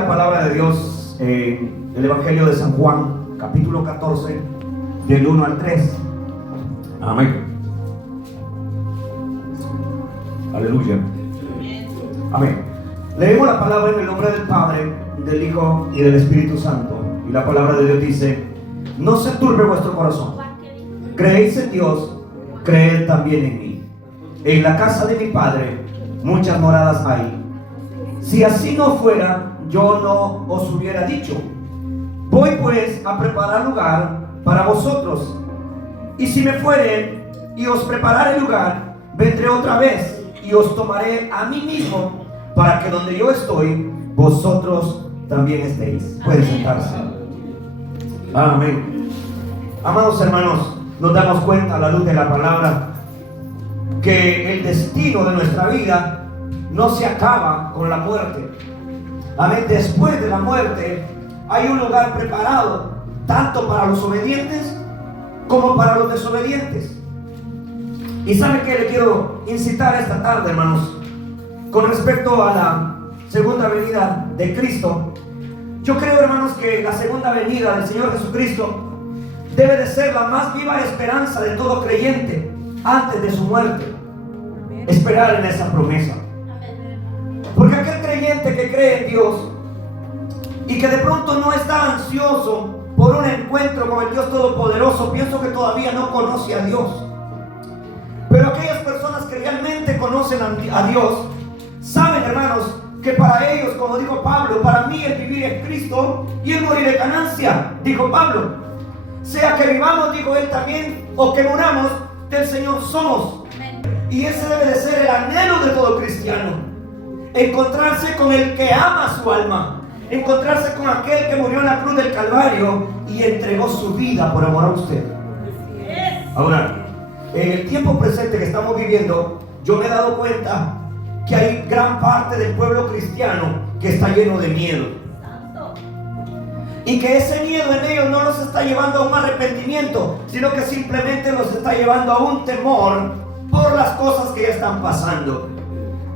la palabra de Dios en el Evangelio de San Juan, capítulo 14, del 1 al 3. Amén. Aleluya. Amén. Leemos la palabra en el nombre del Padre, del Hijo y del Espíritu Santo. Y la palabra de Dios dice: no se turbe vuestro corazón. Creéis en Dios, creed también en mí. En la casa de mi Padre muchas moradas hay. Si así no fuera, yo no os hubiera dicho. Voy pues a preparar lugar para vosotros. Y si me fuere y os prepararé lugar, vendré otra vez y os tomaré a mí mismo, para que donde yo estoy, vosotros también estéis. Pueden sentarse. Amén. Amados hermanos, nos damos cuenta a la luz de la palabra que el destino de nuestra vida no se acaba con la muerte. Amén. Después de la muerte hay un lugar preparado tanto para los obedientes como para los desobedientes. Y ¿sabe qué le quiero incitar esta tarde, hermanos? Con respecto a la segunda venida de Cristo, yo creo, hermanos, que la segunda venida del Señor Jesucristo debe de ser la más viva esperanza de todo creyente antes de su muerte. Esperar en esa promesa. Porque aquel creyente que cree en Dios y que de pronto no está ansioso por un encuentro con el Dios Todopoderoso, pienso que todavía no conoce a Dios. Pero aquellas personas que realmente conocen a Dios saben, hermanos, que para ellos, como dijo Pablo, para mí el vivir es Cristo y el morir es ganancia, dijo Pablo. Sea que vivamos, dijo él también, o que muramos, del Señor somos. Y ese debe de ser el anhelo de todo cristiano: encontrarse con el que ama su alma, encontrarse con aquel que murió en la cruz del Calvario y entregó su vida por amor a usted. Ahora, en el tiempo presente que estamos viviendo, yo me he dado cuenta que hay gran parte del pueblo cristiano que está lleno de miedo. Y que ese miedo en ellos no los está llevando a un arrepentimiento, sino que simplemente los está llevando a un temor por las cosas que ya están pasando.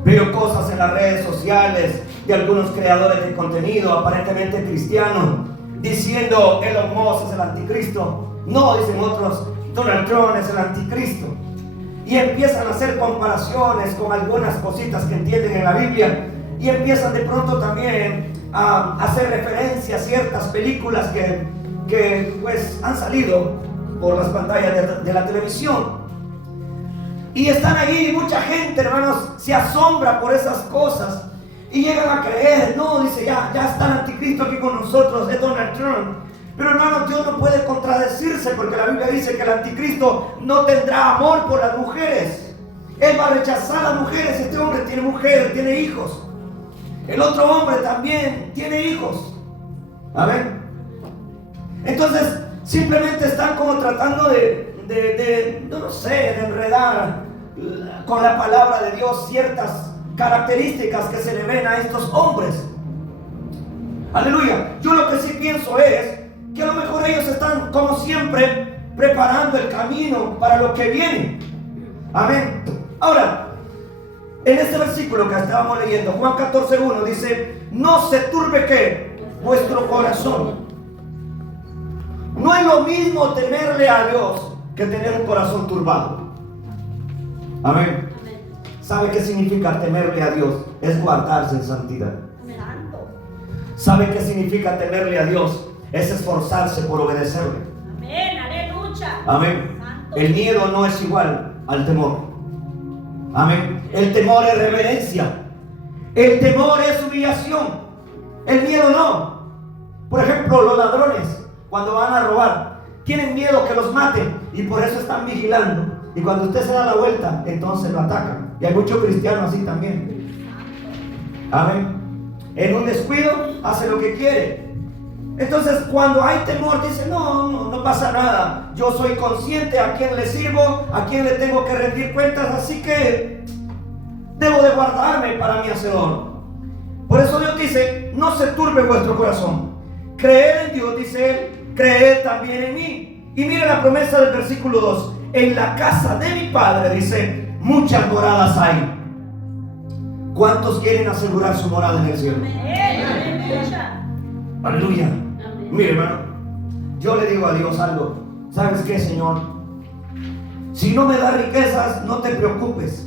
Veo cosas en las redes sociales de algunos creadores de contenido aparentemente cristianos diciendo Elon Musk es el anticristo. No, dicen otros, Donald Trump es el anticristo. Y empiezan a hacer comparaciones con algunas cositas que entienden en la Biblia. Y empiezan de pronto también a hacer referencia a ciertas películas que pues han salido por las pantallas de la televisión. Y están ahí y mucha gente, hermanos, se asombra por esas cosas y llegan a creer. No, dice, ya está el anticristo aquí con nosotros, es Donald Trump. Pero, hermanos, Dios no puede contradecirse, porque la Biblia dice que el anticristo no tendrá amor por las mujeres. Él va a rechazar a las mujeres. Este hombre tiene mujer, tiene hijos. El otro hombre también tiene hijos. Amén. Entonces, simplemente están como tratando de enredar con la palabra de Dios ciertas características que se le ven a estos hombres. Aleluya. Yo lo que sí pienso es que a lo mejor ellos están, como siempre, preparando el camino para lo que viene. Amén. Ahora, en este versículo que estábamos leyendo, Juan 14:1, dice: no se turbe ¿qué? Vuestro corazón. No es lo mismo temerle a Dios que tener un corazón turbado. Amén. ¿Sabe qué significa temerle a Dios? Es guardarse en santidad. ¿Sabe qué significa temerle a Dios? Es esforzarse por obedecerle. Amén, aleluya. Amén. El miedo no es igual al temor. Amén. El temor es reverencia. El temor es humillación. El miedo no. Por ejemplo, los ladrones, cuando van a robar, tienen miedo que los maten y por eso están vigilando. Y cuando usted se da la vuelta, entonces lo atacan. Y hay muchos cristianos así también. Amén. En un descuido hace lo que quiere. Entonces, cuando hay temor, dice: no pasa nada. Yo soy consciente a quién le sirvo, a quién le tengo que rendir cuentas, así que debo de guardarme para mi hacedor. Por eso Dios dice: no se turbe vuestro corazón. Creed en Dios, dice Él, creed también en mí. Y mire la promesa del versículo 2: en la casa de mi Padre, dice, muchas moradas hay. ¿Cuántos quieren asegurar su morada en el cielo? Aleluya. Amén. Mire, hermano, yo le digo a Dios algo. ¿Sabes qué, Señor? Si no me da riquezas, no te preocupes.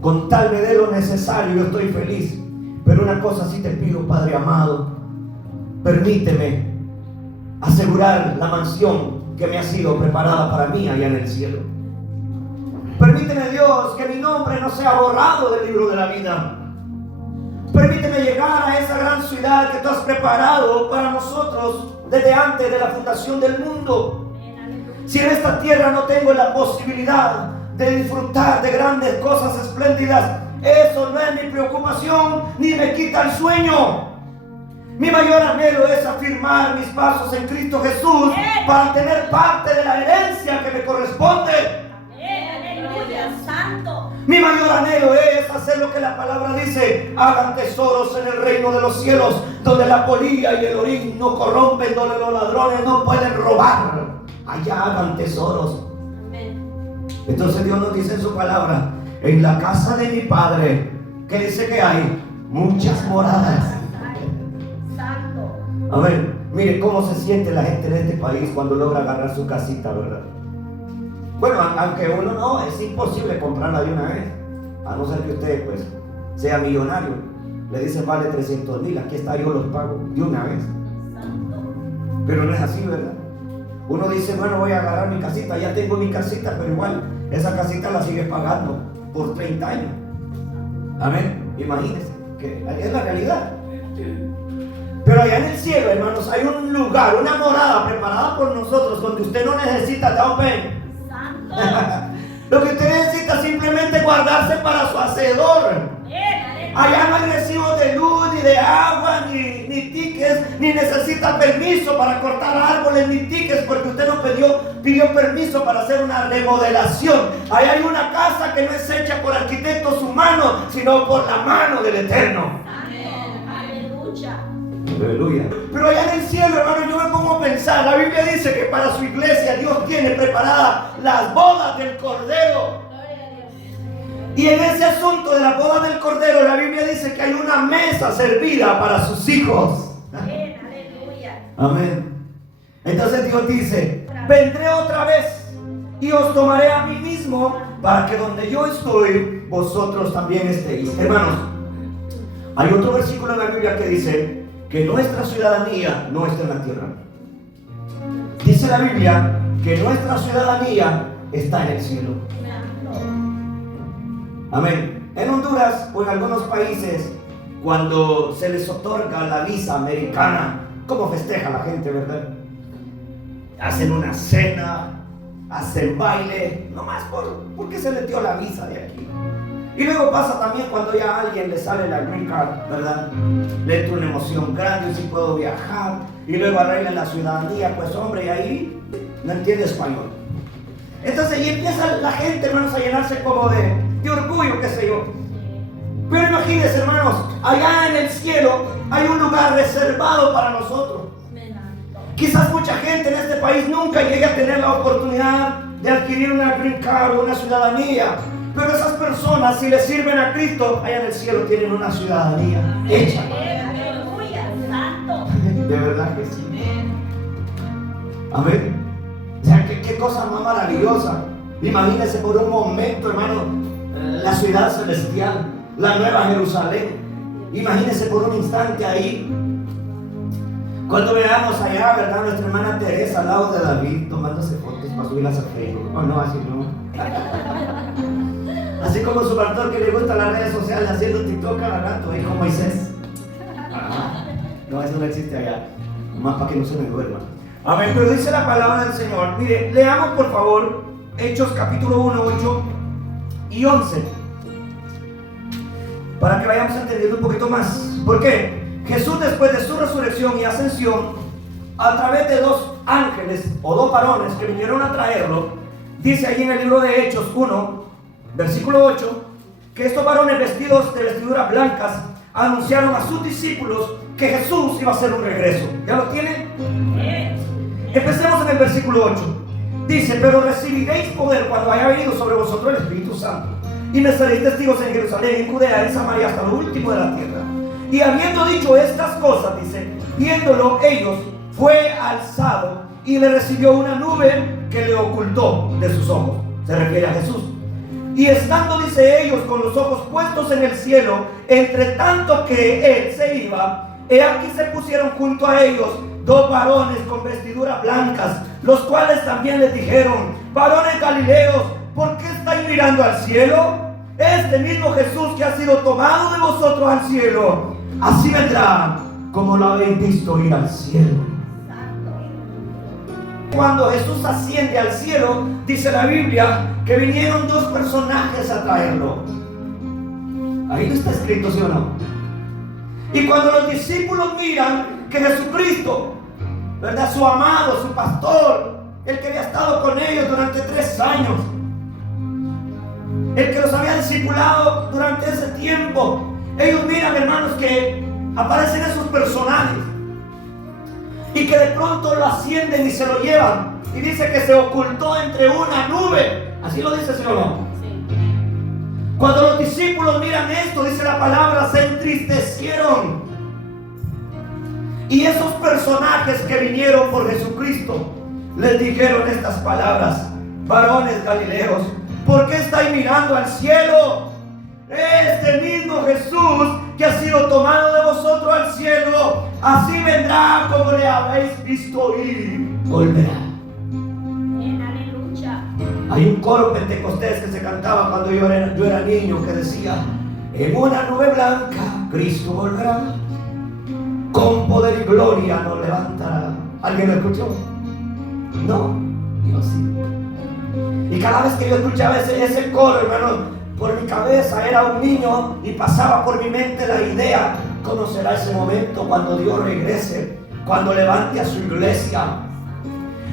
Con tal me dé lo necesario, yo estoy feliz. Pero una cosa sí te pido, Padre amado. Permíteme asegurar la mansión que me ha sido preparada para mí allá en el cielo. Permíteme, Dios, que mi nombre no sea borrado del libro de la vida. Permíteme llegar a esa gran ciudad que tú has preparado para nosotros desde antes de la fundación del mundo. Si en esta tierra no tengo la posibilidad de disfrutar de grandes cosas espléndidas, eso no es mi preocupación ni me quita el sueño. Mi mayor anhelo es afirmar mis pasos en Cristo Jesús para tener parte de la herencia que me corresponde. Aleluya, santo. Mi mayor anhelo es hacer lo que la palabra dice: hagan tesoros en el reino de los cielos, donde la polilla y el orín no corrompen, donde los ladrones no pueden robar. Allá hagan tesoros. Amén. Entonces Dios nos dice en su palabra: en la casa de mi Padre, que dice que hay muchas moradas. Santo. A ver, mire cómo se siente la gente en este país cuando logra agarrar su casita, ¿verdad? Bueno, aunque uno no, es imposible comprarla de una vez, a no ser que usted pues sea millonario. Le dicen vale 300,000, aquí está, yo los pago de una vez. Santo. Pero no es así, ¿verdad? Uno dice, bueno, voy a agarrar mi casita, ya tengo mi casita, pero igual esa casita la sigue pagando por 30 años. Amén. Imagínense, que es la realidad. Pero allá en el cielo, hermanos, hay un lugar, una morada preparada por nosotros, donde usted no necesita down payment. Santo. Lo que usted necesita simplemente guardarse para su hacedor. Allá no hay recibos de luz, ni de agua, ni tickets, ni necesita permiso para cortar árboles, ni tickets, porque usted no pidió permiso para hacer una remodelación. Allá hay una casa que no es hecha por arquitectos humanos, sino por la mano del Eterno. Aleluya. Aleluya. Pero allá en el cielo, hermano, yo me pongo a pensar. La Biblia dice que para su iglesia Dios tiene preparadas las bodas del Cordero. Y en ese asunto de la boda del Cordero, la Biblia dice que hay una mesa servida para sus hijos. Aleluya. Amén. Entonces Dios dice: vendré otra vez y os tomaré a mí mismo, para que donde yo estoy, vosotros también estéis. Hermanos, hay otro versículo en la Biblia que dice que nuestra ciudadanía no está en la tierra. Dice la Biblia que nuestra ciudadanía está en el cielo. Amén. En Honduras o en algunos países, cuando se les otorga la visa americana, ¿cómo festeja la gente, verdad? Hacen una cena, hacen baile, nomás porque se le dio la visa de aquí. Y luego pasa también cuando ya a alguien le sale la green card, ¿verdad? Le entra una emoción grande, si puedo viajar, y luego arreglan la ciudadanía, pues hombre, y ahí no entiende español. Entonces ahí empieza la gente, hermanos, a llenarse como de orgullo, qué sé yo. Pero imagínense, hermanos, allá en el cielo hay un lugar reservado para nosotros. Quizás mucha gente en este país nunca llegue a tener la oportunidad de adquirir una green card o una ciudadanía. Pero esas personas, si le sirven a Cristo, allá en el cielo tienen una ciudadanía hecha. Aleluya, santo. De verdad que sí. Amén. O sea, qué cosa más maravillosa. Imagínense por un momento, hermano, la ciudad celestial, la nueva Jerusalén. Imagínense por un instante ahí. Cuando veamos allá, ¿verdad? Nuestra hermana Teresa al lado de David, tomándose fotos para subirlas a Facebook. Oh, no, así no. Así como su pastor que le gusta las redes sociales, haciendo TikTok cada rato, ahí con Moisés. No, eso no existe allá. Más para que no se me duerma. Amén, pero dice la palabra del Señor. Mire, leamos por favor Hechos capítulo 1, 8 y 11. Para que vayamos entendiendo un poquito más. ¿Por qué? Jesús, después de su resurrección y ascensión, a través de dos ángeles o dos varones que vinieron a traerlo, dice allí en el libro de Hechos 1, versículo 8, que estos varones vestidos de vestiduras blancas anunciaron a sus discípulos que Jesús iba a hacer un regreso. ¿Ya lo tienen? Empecemos en el versículo 8. Dice: pero recibiréis poder cuando haya venido sobre vosotros el Espíritu Santo, y me seréis testigos en Jerusalén, en Judea, en Samaria, hasta lo último de la tierra. Y habiendo dicho estas cosas, dice, Viéndolo ellos, fue alzado y le recibió una nube que le ocultó de sus ojos. Se refiere a Jesús. Y estando, dice, ellos con los ojos puestos en el cielo, entre tanto que él se iba, he aquí se pusieron junto a ellos dos varones con vestiduras blancas, los cuales también les dijeron: varones galileos, ¿por qué estáis mirando al cielo? Este mismo Jesús que ha sido tomado de vosotros al cielo, así vendrá como lo habéis visto ir al cielo. Cuando Jesús asciende al cielo, dice la Biblia que vinieron dos personajes a traerlo. Ahí no está escrito, ¿sí o no? Y cuando los discípulos miran que Jesucristo, ¿verdad?, su amado, su pastor, el que había estado con ellos durante 3 años, el que los había discipulado durante ese tiempo, ellos miran, hermanos, que aparecen esos personajes y que de pronto lo ascienden y se lo llevan, y dice que se ocultó entre una nube. Así lo dice, ¿sí o no? Sí. Cuando los discípulos miran esto, dice la palabra, se entristecieron. Y esos personajes que vinieron por Jesucristo les dijeron estas palabras: varones galileos, ¿por qué estáis mirando al cielo? Este mismo Jesús que ha sido tomado de vosotros al cielo, así vendrá como le habéis visto ir, volverá. Aleluya. Hay un coro pentecostés que se cantaba cuando yo era niño, que decía: en una nube blanca Cristo volverá, con poder y gloria nos levantará. ¿Alguien lo escuchó? No, yo sí. Y cada vez que yo escuchaba ese coro, hermano, por mi cabeza, era un niño y pasaba por mi mente la idea: ¿cómo será ese momento cuando Dios regrese, cuando levante a su iglesia?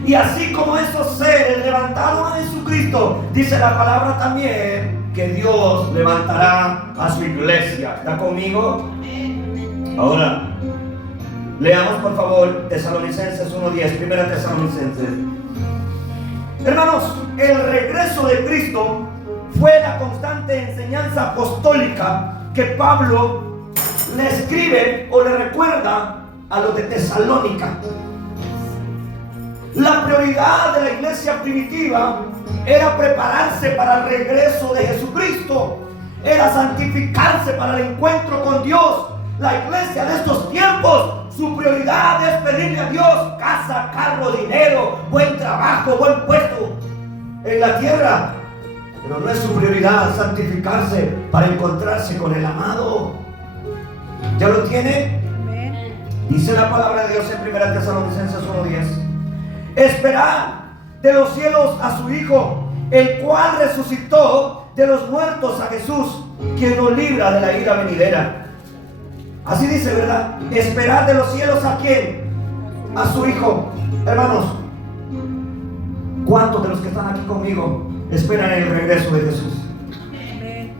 Y así como esos seres levantaron a Jesucristo, dice la palabra también que Dios levantará a su iglesia. ¿Está conmigo? Ahora, leamos por favor Tesalonicenses 1:10, primera Tesalonicenses. Hermanos, el regreso de Cristo fue la constante enseñanza apostólica que Pablo le escribe o le recuerda a los de Tesalónica. La prioridad de la iglesia primitiva era prepararse para el regreso de Jesucristo, era santificarse para el encuentro con Dios. La iglesia de estos tiempos, su prioridad es pedirle a Dios casa, carro, dinero, buen trabajo, buen puesto en la tierra. Pero no es su prioridad santificarse para encontrarse con el amado. ¿Ya lo tiene? Amén. Dice la palabra de Dios en 1 Tesalonicenses 1:10: esperad de los cielos a su Hijo, el cual resucitó de los muertos, a Jesús, quien nos libra de la ira venidera. Así dice, ¿verdad? Esperad de los cielos, ¿a quién? A su Hijo. Hermanos, ¿cuántos de los que están aquí conmigo esperan el regreso de Jesús? Amén.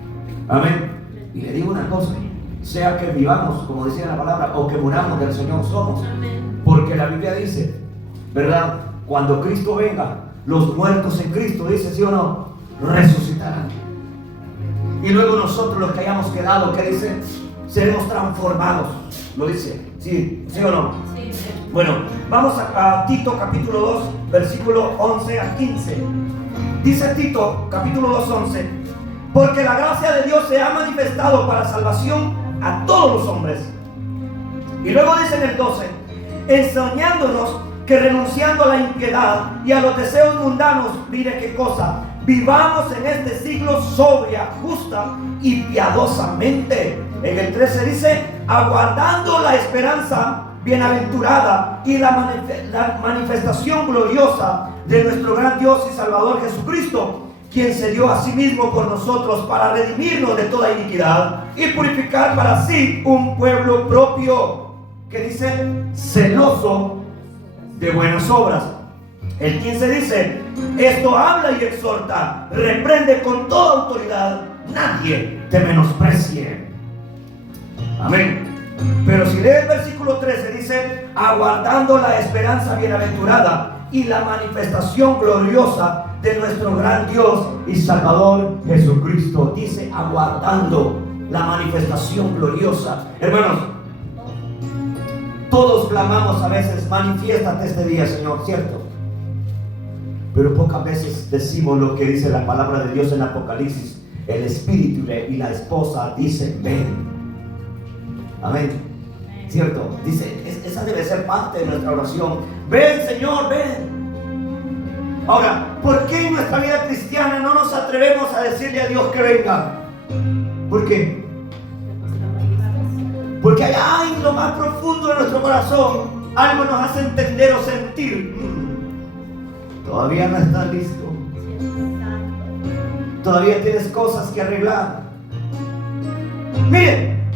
Amén. Y le digo una cosa: sea que vivamos, como decía la palabra, o que muramos, del Señor somos. Amén. Porque la Biblia dice, ¿verdad?, cuando Cristo venga, los muertos en Cristo, dice, ¿sí o no?, resucitarán. Y luego nosotros, los que hayamos quedado, ¿qué dice? Seremos transformados. ¿Lo dice? ¿Sí, sí o no? Sí. Bueno, vamos a Tito capítulo 2, versículo 11 a 15. Dice Tito capítulo 2, 11: porque la gracia de Dios se ha manifestado para salvación a todos los hombres. Y luego dice en el 12: enseñándonos que renunciando a la impiedad y a los deseos mundanos, mire qué cosa, vivamos en este siglo sobria, justa y piadosamente. En el 13 dice: aguardando la esperanza bienaventurada y la manifestación gloriosa de nuestro gran Dios y Salvador Jesucristo, quien se dio a sí mismo por nosotros para redimirnos de toda iniquidad y purificar para sí un pueblo propio, que dice, celoso de buenas obras. El 15 dice: esto habla y exhorta, reprende con toda autoridad, nadie te menosprecie. Amén. Pero si lee el versículo 13, dice: aguardando la esperanza bienaventurada y la manifestación gloriosa de nuestro gran Dios y Salvador Jesucristo. Dice: aguardando la manifestación gloriosa. Hermanos, Todos clamamos a veces, manifiéstate este día, Señor, ¿cierto? Pero pocas veces decimos lo que dice la palabra de Dios en Apocalipsis. El espíritu y la esposa dicen, ven. Amén. ¿Cierto? Dice, esa debe ser parte de nuestra oración. Ven, Señor, ven. Ahora, ¿por qué en nuestra vida cristiana no nos atrevemos a decirle a Dios que venga? ¿Por qué? Porque allá en lo más profundo de nuestro corazón algo nos hace entender o sentir. Todavía no estás listo. Todavía tienes cosas que arreglar. Miren,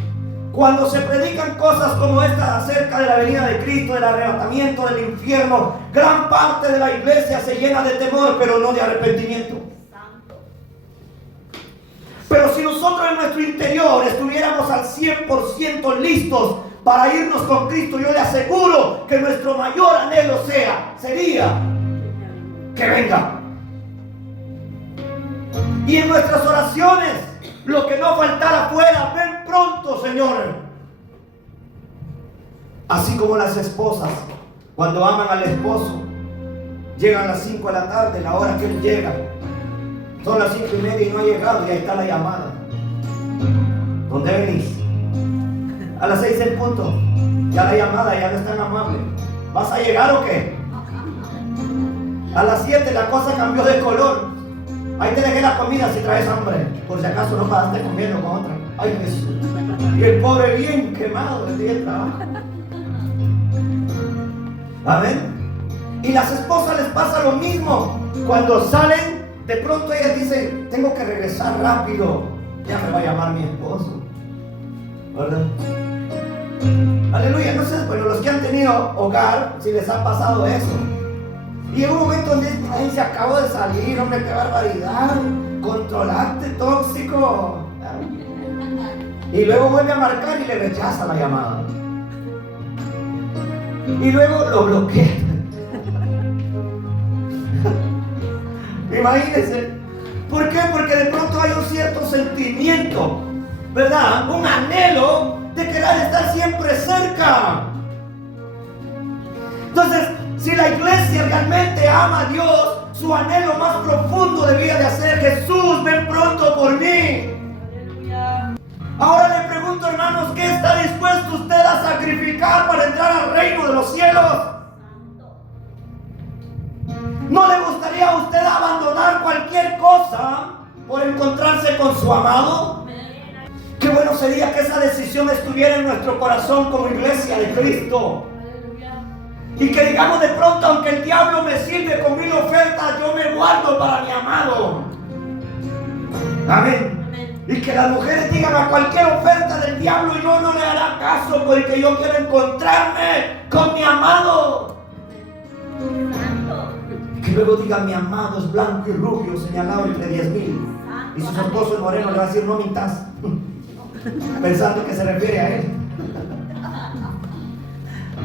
cuando se predican cosas como estas acerca de la venida de Cristo, del arrebatamiento, del infierno, gran parte de la iglesia se llena de temor, pero no de arrepentimiento. Pero si nosotros en nuestro interior estuviéramos al 100% listos para irnos con Cristo, yo le aseguro que nuestro mayor anhelo sería que venga. Y en nuestras oraciones, lo que no faltara fuera, ven pronto, Señor. Así como las esposas, cuando aman al esposo, llegan a las 5 de la tarde, la hora que él llega. Son las 5:30 y no ha llegado, y ahí está la llamada. ¿Dónde venís? A las 6 en punto. Ya la llamada ya no es tan amable. ¿Vas a llegar o qué? A las 7 la cosa cambió de color. Ahí te dejé la comida si traes hambre. Por si acaso no pasaste comiendo con otra. Ay, Jesús. Y el pobre bien quemado del día de trabajo. Amén. Y las esposas les pasa lo mismo. Cuando salen, de pronto ellas dicen, tengo que regresar rápido. Ya me va a llamar mi esposo. ¿Verdad? Aleluya. No sé, bueno, los que han tenido hogar, si les ha pasado eso. Y en un momento donde ay, se acabó de salir, hombre, qué barbaridad. Controlarte, tóxico. Y luego vuelve a marcar y le rechaza la llamada. Y luego lo bloquea. Imagínense. ¿Por qué? Porque de pronto hay un cierto sentimiento, ¿verdad? Un anhelo de querer estar siempre cerca. Entonces, si la iglesia realmente ama a Dios, su anhelo más profundo debía de ser: Jesús, ven pronto por mí. Ahora le pregunto, hermanos, ¿qué está dispuesto usted a sacrificar para entrar al reino de los cielos? ¿No le gustaría a usted abandonar cualquier cosa por encontrarse con su amado? Qué bueno sería que esa decisión estuviera en nuestro corazón como iglesia de Cristo. Y que digamos de pronto, aunque el diablo me sirve con 1000 ofertas, yo me guardo para mi amado. Amén. Y que las mujeres digan a cualquier oferta del diablo, yo no le hará caso porque yo quiero encontrarme con mi amado. Y que luego digan, mi amado es blanco y rubio, señalado entre 10,000. Y su esposo es moreno, le va a decir, no mintas. Pensando que se refiere a él.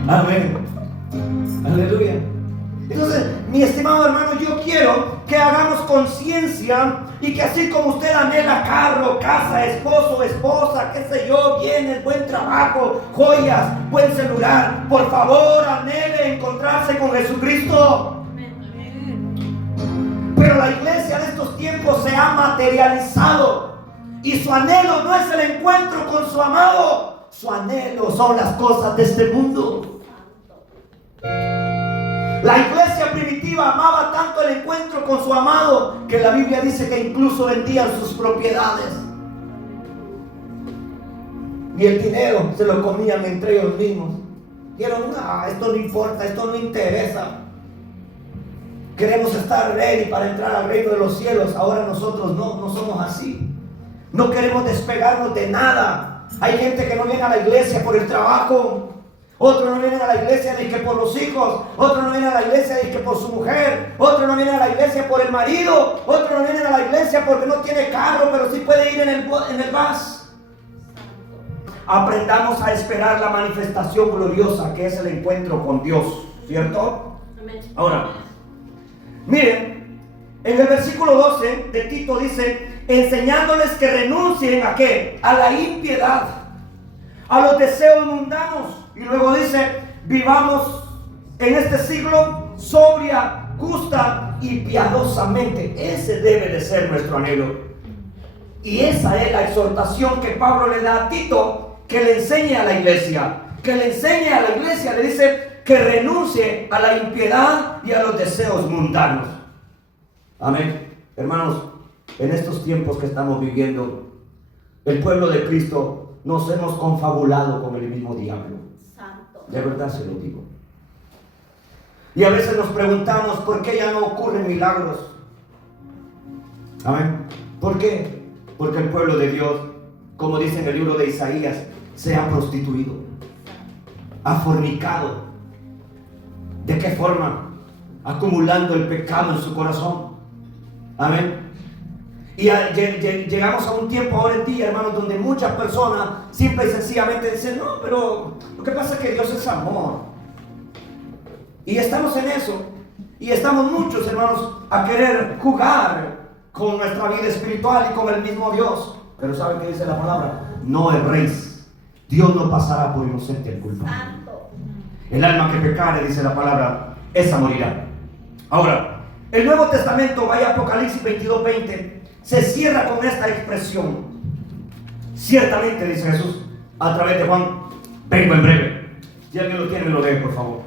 Amén. Aleluya. Entonces, mi estimado hermano, yo quiero que hagamos conciencia y que así como usted anhela carro, casa, esposo, esposa, qué sé yo, bienes, buen trabajo, joyas, buen celular, por favor anhele encontrarse con Jesucristo. Pero la iglesia de estos tiempos se ha materializado y su anhelo no es el encuentro con su amado, su anhelo son las cosas de este mundo. La iglesia primitiva amaba tanto el encuentro con su amado que la Biblia dice que incluso vendían sus propiedades. Y el dinero se lo comían entre ellos mismos. Dijeron, esto no importa, esto no interesa. Queremos estar ready para entrar al reino de los cielos. Ahora nosotros no somos así. No queremos despegarnos de nada. Hay gente que no viene a la iglesia por el trabajo. Otros no vienen a la iglesia ni que por los hijos. Otros no vienen a la iglesia ni que por su mujer. Otros no vienen a la iglesia por el marido. Otros no vienen a la iglesia porque no tiene carro, pero sí puede ir en el bus. Aprendamos a esperar la manifestación gloriosa que es el encuentro con Dios, ¿cierto? Ahora, miren, en el versículo 12 de Tito dice, enseñándoles que renuncien ¿a qué? A la impiedad, a los deseos mundanos. Y luego dice, vivamos en este siglo sobria, justa y piadosamente. Ese debe de ser nuestro anhelo. Y esa es la exhortación que Pablo le da a Tito, que le enseñe a la iglesia. Que le enseñe a la iglesia, le dice que renuncie a la impiedad y a los deseos mundanos. Amén. Hermanos, en estos tiempos que estamos viviendo, el pueblo de Cristo nos hemos confabulado con el mismo diablo. Santo. De verdad se lo digo. Y a veces nos preguntamos por qué ya no ocurren milagros. Amén. ¿Por qué? Porque el pueblo de Dios, como dice en el libro de Isaías, se ha prostituido, ha fornicado. ¿De qué forma? Acumulando el pecado en su corazón. Amén. Y llegamos a un tiempo ahora en día, hermanos, donde muchas personas simple y sencillamente dicen: no, pero lo que pasa es que Dios es amor. Y estamos en eso. Y estamos muchos, hermanos, a querer jugar con nuestra vida espiritual y con el mismo Dios. Pero ¿saben qué dice la palabra? No erréis. Dios no pasará por inocente el culpable. Santo. El alma que pecare, dice la palabra, esa morirá. Ahora, el Nuevo Testamento, vaya Apocalipsis 22:20, se cierra con esta expresión. Ciertamente, dice Jesús, a través de Juan: vengo en breve. Si alguien lo tiene, lo lee, por favor.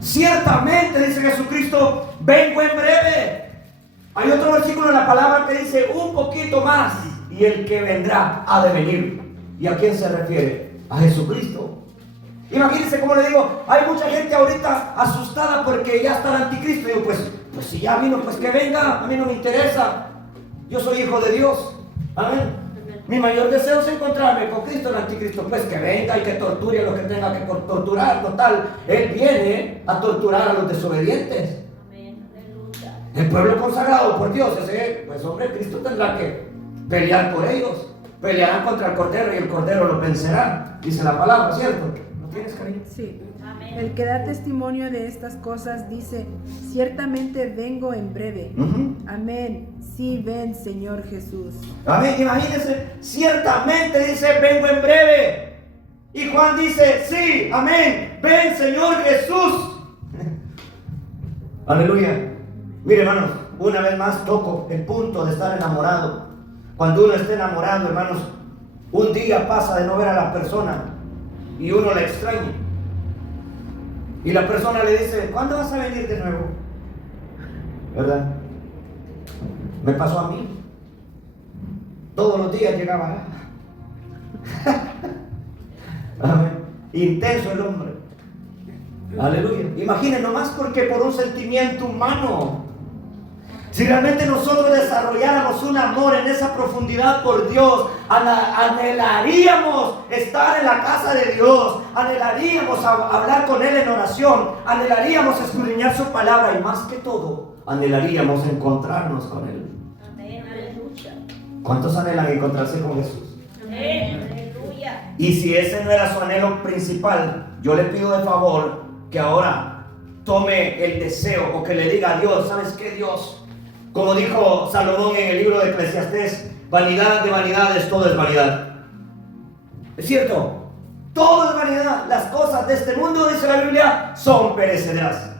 Ciertamente, dice Jesucristo, vengo en breve. Hay otro versículo en la palabra que dice: un poquito más y el que vendrá ha de venir. ¿Y a quién se refiere? A Jesucristo. Imagínense, como le digo, hay mucha gente ahorita asustada porque ya está el anticristo. Y digo, pues si ya vino, pues que venga, a mí no me interesa. Yo soy hijo de Dios. Amén. Mi mayor deseo es encontrarme con Cristo, el anticristo. Pues que venga y que torture a los que tenga que torturar. Total, Él viene a torturar a los desobedientes. Amén. Aleluya. El pueblo consagrado por Dios, pues hombre, Cristo tendrá que pelear por ellos. Pelearán contra el Cordero y el Cordero los vencerá. Dice la palabra, ¿cierto? ¿No tienes, cariño? Sí. Amén. El que da testimonio de estas cosas dice: ciertamente vengo en breve. Amén. Sí, ven, Señor Jesús. Amén. Imagínense, ciertamente dice: vengo en breve. Y Juan dice: sí, amén, ven, Señor Jesús. Aleluya. Mire, hermanos, una vez más toco el punto de estar enamorado. Cuando uno está enamorado, hermanos, un día pasa de no ver a la persona y uno la extraña. Y la persona le dice: ¿cuándo vas a venir de nuevo? ¿Verdad? Me pasó a mí. Todos los días llegaba. Amén. Intenso el hombre. Aleluya. Imaginen nomás, porque por un sentimiento humano. Si realmente nosotros desarrolláramos un amor en esa profundidad por Dios, anhelaríamos estar en la casa de Dios, anhelaríamos hablar con Él en oración, anhelaríamos escudriñar su palabra y más que todo, anhelaríamos encontrarnos con Él. Amén. Aleluya. ¿Cuántos anhelan encontrarse con Jesús? Amén. Aleluya. Y si ese no era su anhelo principal, yo le pido de favor que ahora tome el deseo o que le diga a Dios: ¿sabes qué, Dios? Como dijo Salomón en el libro de Eclesiastés: vanidad de vanidades, todo es vanidad. Es cierto, todo es vanidad. Las cosas de este mundo, dice la Biblia, son perecederas.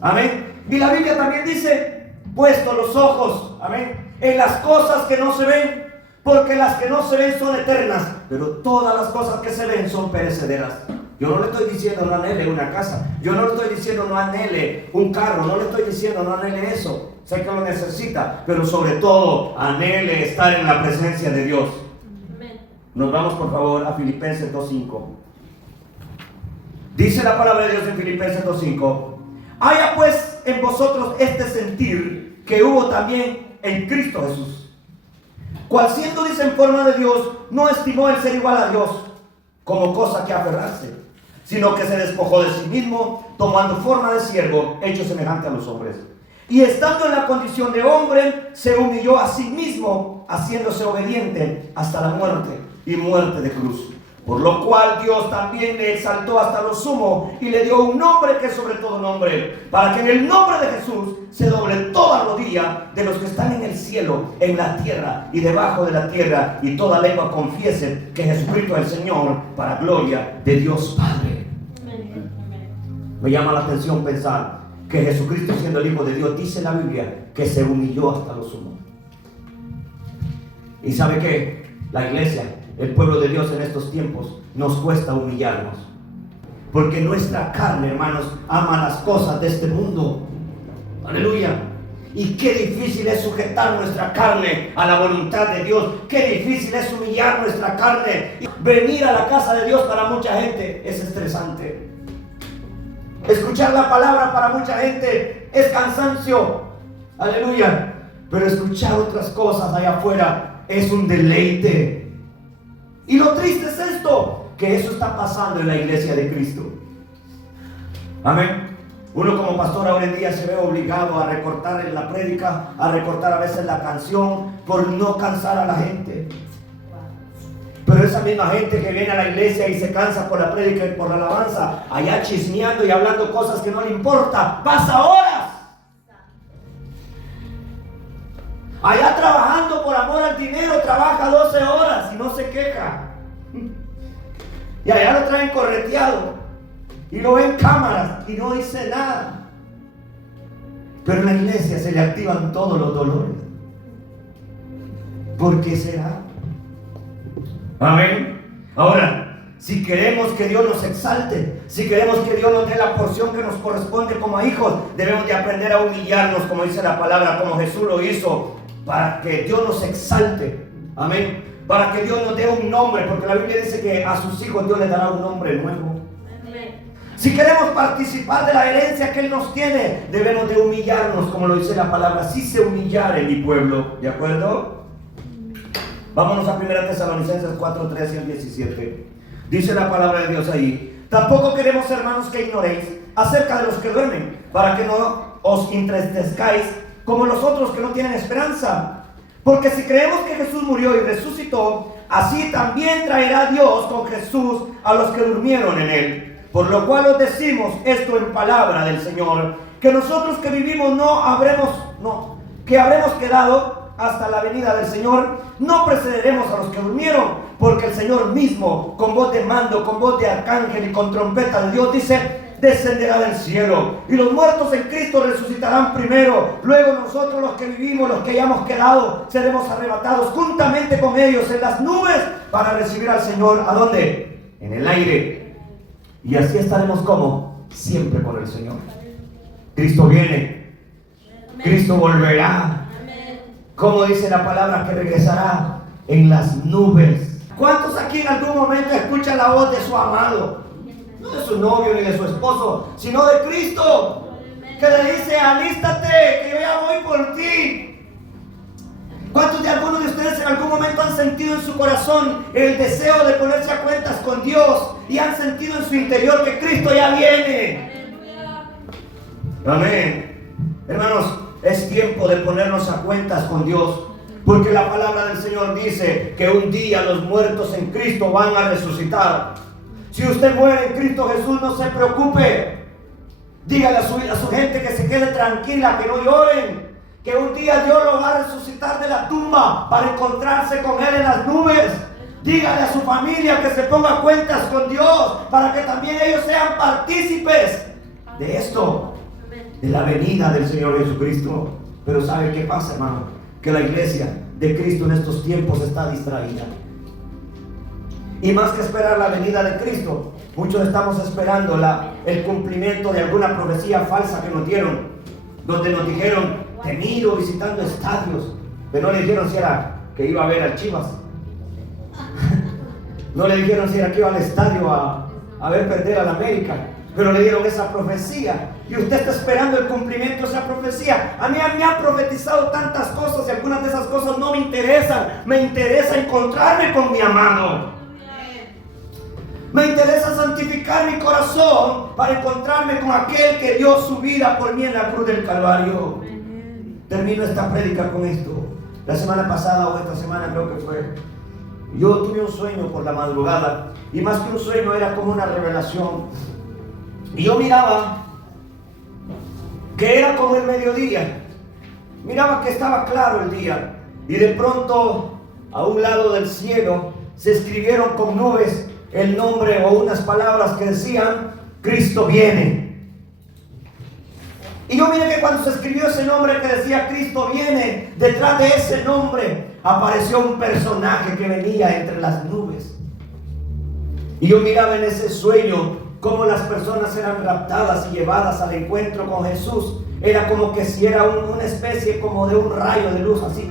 Amén. Y la Biblia también dice: puesto los ojos, amén, en las cosas que no se ven, porque las que no se ven son eternas, pero todas las cosas que se ven son perecederas. Yo no le estoy diciendo no anhele una casa, yo no le estoy diciendo no anhele un carro, no le estoy diciendo no anhele eso. Sé que lo necesita, pero sobre todo anhele estar en la presencia de Dios. Amén. Nos vamos por favor a Filipenses 2:5. Dice la palabra de Dios en Filipenses 2:5: haya pues en vosotros este sentir que hubo también en Cristo Jesús, cual siendo, dice, en forma de Dios, no estimó el ser igual a Dios como cosa que aferrarse, sino que se despojó de sí mismo, tomando forma de siervo, hecho semejante a los hombres. Y estando en la condición de hombre, se humilló a sí mismo, haciéndose obediente hasta la muerte, y muerte de cruz. Por lo cual Dios también le exaltó hasta lo sumo, y le dio un nombre que es sobre todo nombre, para que en el nombre de Jesús se doble toda rodilla de los que están en el cielo, en la tierra y debajo de la tierra, y toda lengua confiese que Jesucristo es el Señor, para gloria de Dios Padre. Me llama la atención pensar que Jesucristo, siendo el Hijo de Dios, dice la Biblia que se humilló hasta lo sumo. Y sabe que la iglesia, el pueblo de Dios en estos tiempos, nos cuesta humillarnos, porque nuestra carne, hermanos, ama las cosas de este mundo. Aleluya. Y qué difícil es sujetar nuestra carne a la voluntad de Dios. Qué difícil es humillar nuestra carne. Venir a la casa de Dios para mucha gente es estresante. Escuchar la palabra para mucha gente es cansancio. Aleluya. Pero escuchar otras cosas allá afuera es un deleite. Y lo triste es esto, que eso está pasando en la iglesia de Cristo. Amén. Uno como pastor ahora en día se ve obligado a recortar en la prédica, a recortar a veces la canción, por no cansar a la gente. Pero esa misma gente que viene a la iglesia y se cansa por la prédica y por la alabanza, allá chismeando y hablando cosas que no le importa, pasa horas allá trabajando por amor al dinero, trabaja 12 horas y no se queja. Y allá lo traen correteado y lo ven cámaras y no dice nada. Pero en la iglesia se le activan todos los dolores. ¿Por qué será? Amén. Ahora, si queremos que Dios nos exalte, si queremos que Dios nos dé la porción que nos corresponde como hijos, debemos de aprender a humillarnos, como dice la palabra, como Jesús lo hizo, para que Dios nos exalte. Amén. Para que Dios nos dé un nombre, porque la Biblia dice que a sus hijos Dios les dará un nombre nuevo. Si queremos participar de la herencia que Él nos tiene, debemos de humillarnos, como lo dice la palabra. Si se humillara en mi pueblo, ¿de acuerdo? Vámonos a 1 Tesalonicenses 4, 13 al 17. Dice la palabra de Dios ahí: tampoco queremos, hermanos, que ignoréis acerca de los que duermen, para que no os entristezcáis como los otros que no tienen esperanza. Porque si creemos que Jesús murió y resucitó, así también traerá Dios con Jesús a los que durmieron en Él. Por lo cual os decimos esto en palabra del Señor, que nosotros que vivimos que habremos quedado hasta la venida del Señor, no precederemos a los que durmieron, porque el Señor mismo, con voz de mando, con voz de arcángel y con trompeta de Dios, dice: descenderá del cielo, y los muertos en Cristo resucitarán primero. Luego nosotros, los que vivimos, los que hayamos quedado, seremos arrebatados juntamente con ellos en las nubes para recibir al Señor. ¿A dónde? En el aire. Y así estaremos como siempre con el Señor. Cristo viene. Cristo volverá. Como dice la palabra, que regresará en las nubes. ¿Cuántos aquí en algún momento escuchan la voz de su amado? No de su novio ni de su esposo, sino de Cristo, que le dice: alístate, que yo ya voy por ti. ¿Cuántos de algunos de ustedes en algún momento han sentido en su corazón el deseo de ponerse a cuentas con Dios y han sentido en su interior que Cristo ya viene? Amén. Hermanos, es tiempo de ponernos a cuentas con Dios, porque la palabra del Señor dice que un día los muertos en Cristo van a resucitar. Si usted muere en Cristo Jesús, no se preocupe. Dígale a su gente que se quede tranquila, que no lloren, que un día Dios lo va a resucitar de la tumba para encontrarse con Él en las nubes. Dígale a su familia que se ponga cuentas con Dios, para que también ellos sean partícipes de esto, de la venida del Señor Jesucristo. Pero ¿sabe qué pasa, hermano? Que la iglesia de Cristo en estos tiempos está distraída. Y más que esperar la venida de Cristo, muchos estamos esperando el cumplimiento de alguna profecía falsa que nos dieron, donde nos dijeron: te miro visitando estadios. Pero no le dijeron si era que iba a ver al Chivas. No le dijeron si era que iba al estadio a ver perder al América. Pero le dieron esa profecía, y usted está esperando el cumplimiento de esa profecía. A mí me han profetizado tantas cosas, y algunas de esas cosas no me interesan. Me interesa encontrarme con mi amado. Me interesa santificar mi corazón para encontrarme con aquel que dio su vida por mí en la cruz del Calvario. Termino esta prédica con esto. La semana pasada o esta semana creo que fue, yo tuve un sueño por la madrugada, y más que un sueño era como una revelación. Y yo miraba que era como el mediodía, miraba que estaba claro el día, y de pronto a un lado del cielo se escribieron con nubes el nombre o unas palabras que decían: Cristo viene. Y yo miré que cuando se escribió ese nombre que decía Cristo viene, detrás de ese nombre apareció un personaje que venía entre las nubes. Y yo miraba en ese sueño cómo las personas eran raptadas y llevadas al encuentro con Jesús. Era como que si era una especie como de un rayo de luz así.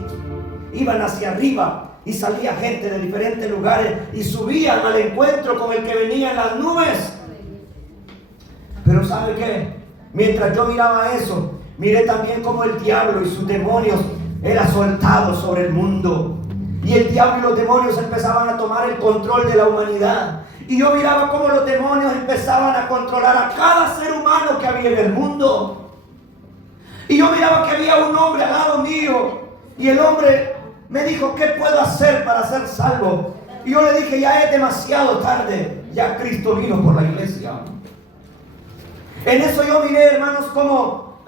Iban hacia arriba y salía gente de diferentes lugares y subían al encuentro con el que venía en las nubes. Pero ¿sabe qué? Mientras yo miraba eso, miré también cómo el diablo y sus demonios eran soltados sobre el mundo. Y el diablo y los demonios empezaban a tomar el control de la humanidad. Y yo miraba cómo los demonios empezaban a controlar a cada ser humano que había en el mundo. Y yo miraba que había un hombre al lado mío. Y el hombre me dijo, ¿qué puedo hacer para ser salvo? Y yo le dije, ya es demasiado tarde. Ya Cristo vino por la iglesia. En eso yo miré, hermanos, como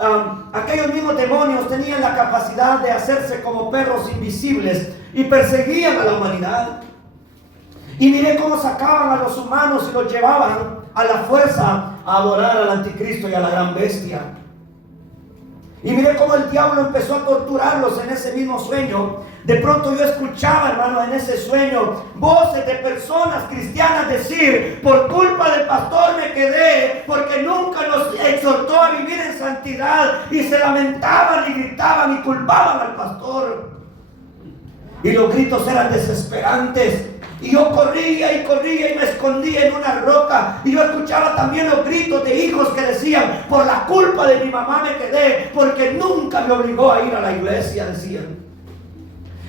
aquellos mismos demonios tenían la capacidad de hacerse como perros invisibles y perseguían a la humanidad. Y miré cómo sacaban a los humanos y los llevaban a la fuerza a adorar al anticristo y a la gran bestia. Y miré cómo el diablo empezó a torturarlos en ese mismo sueño. De pronto yo escuchaba, hermano, en ese sueño, voces de personas cristianas decir, por culpa del pastor me quedé, porque nunca nos exhortó a vivir en santidad. Y se lamentaban y gritaban y culpaban al pastor. Y los gritos eran desesperantes. Y yo corría y me escondía en una roca. Y yo escuchaba también los gritos de hijos que decían, por la culpa de mi mamá me quedé, porque nunca me obligó a ir a la iglesia, decían.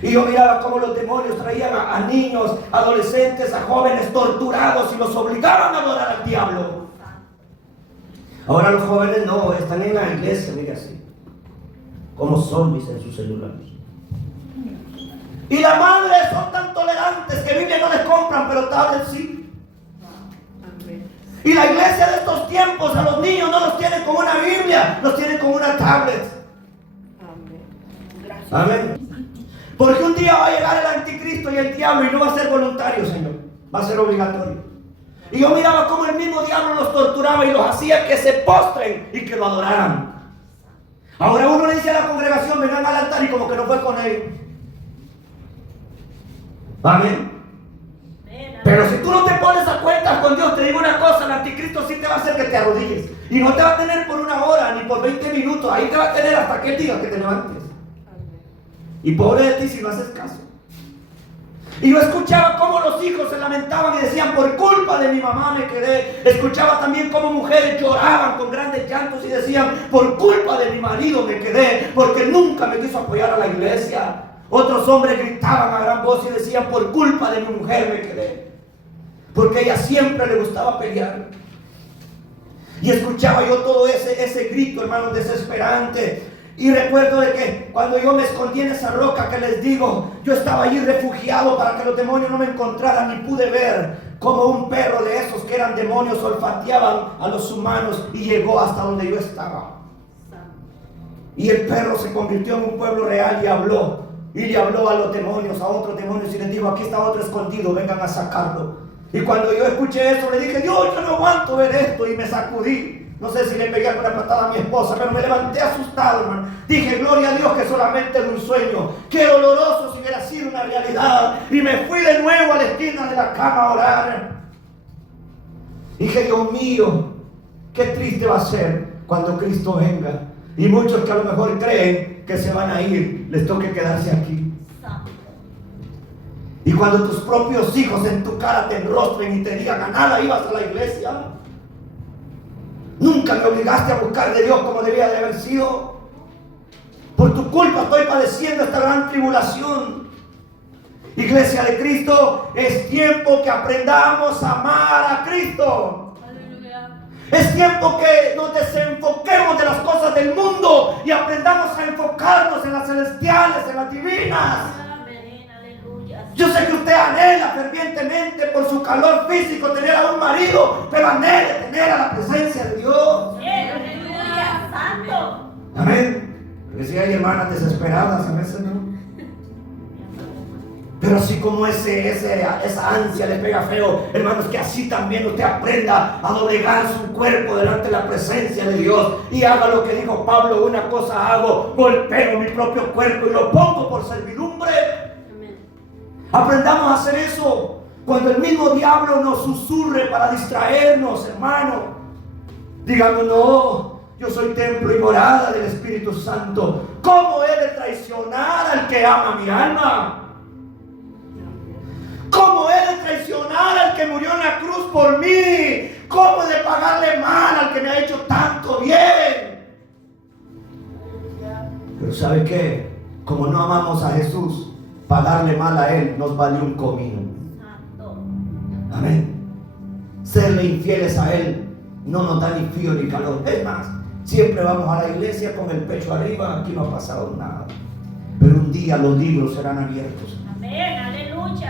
Y yo miraba cómo los demonios traían a niños, adolescentes, a jóvenes torturados y los obligaban a adorar al diablo. Ahora los jóvenes no, están en la iglesia, mira así, como zombies en sus celulares. Y las madres son tan tolerantes que Biblia no les compran, pero tablets sí. Y la iglesia de estos tiempos a los niños no los tienen con una Biblia, los tienen con una tablet. Amén. Porque un día va a llegar el anticristo y el diablo y no va a ser voluntario, Señor. Va a ser obligatorio. Y yo miraba cómo el mismo diablo los torturaba y los hacía que se postren y que lo adoraran. Ahora uno le dice a la congregación, vengan al altar, y como que no fue con él. Amén. Pero si tú no te pones a cuentas con Dios, te digo una cosa, el anticristo sí te va a hacer que te arrodilles. Y no te va a tener por una hora ni por 20 minutos. Ahí te va a tener hasta que él diga que te levantes. Y pobre de ti si no haces caso. Y yo escuchaba cómo los hijos se lamentaban y decían, por culpa de mi mamá me quedé. Escuchaba también cómo mujeres lloraban con grandes llantos y decían, por culpa de mi marido me quedé, porque nunca me quiso apoyar a la iglesia. Otros hombres gritaban a gran voz y decían, por culpa de mi mujer me quedé, porque ella siempre le gustaba pelear. Y escuchaba yo todo ese grito, hermano, desesperante. Y recuerdo de que cuando yo me escondí en esa roca que les digo, yo estaba allí refugiado para que los demonios no me encontraran, y pude ver como un perro de esos que eran demonios olfateaban a los humanos y llegó hasta donde yo estaba. Y el perro se convirtió en un pueblo real y habló. Y le habló a los demonios, a otros demonios, y les dijo, aquí está otro escondido, vengan a sacarlo. Y cuando yo escuché eso, le dije, Dios, yo no aguanto ver esto, y me sacudí. No sé si le pegué alguna patada a mi esposa, pero me levanté asustado, hermano. Dije, gloria a Dios que solamente era un sueño. Qué doloroso si hubiera sido una realidad. Y me fui de nuevo a la esquina de la cama a orar. Dije, Dios mío, qué triste va a ser cuando Cristo venga. Y muchos que a lo mejor creen que se van a ir, les toque quedarse aquí. Y cuando tus propios hijos en tu cara te enrostren y te digan, a nada ibas a la iglesia, nunca me obligaste a buscar de Dios como debía de haber sido, por tu culpa estoy padeciendo esta gran tribulación. Iglesia de Cristo, es tiempo que aprendamos a amar a Cristo. Es tiempo que nos desenfoquemos de las cosas del mundo y aprendamos a enfocarnos en las celestiales, en las divinas. Yo sé que usted anhela fervientemente por su calor físico tener a un marido, pero anhela tener a la presencia de Dios. Aleluya, santo. Amén. Porque si hay hermanas desesperadas a veces, ¿no? Pero Pero así como esa ansia le pega feo, hermanos, que así también usted aprenda a doblegar su cuerpo delante de la presencia de Dios y haga lo que dijo Pablo: una cosa hago, golpeo mi propio cuerpo y lo pongo por servidumbre. Aprendamos a hacer eso. Cuando el mismo diablo nos susurre para distraernos, hermano, digamos: no, yo soy templo y morada del Espíritu Santo. ¿Cómo he de traicionar al que ama mi alma? ¿Cómo he de traicionar al que murió en la cruz por mí? ¿Cómo he de pagarle mal al que me ha hecho tanto bien? Pero ¿sabe qué? Como no amamos a Jesús, pagarle mal a Él nos vale un comino. Amén. Serle infieles a Él no nos da ni frío ni calor. Es más, siempre vamos a la iglesia con el pecho arriba, aquí no ha pasado nada. Pero un día los libros serán abiertos. Amén, aleluya.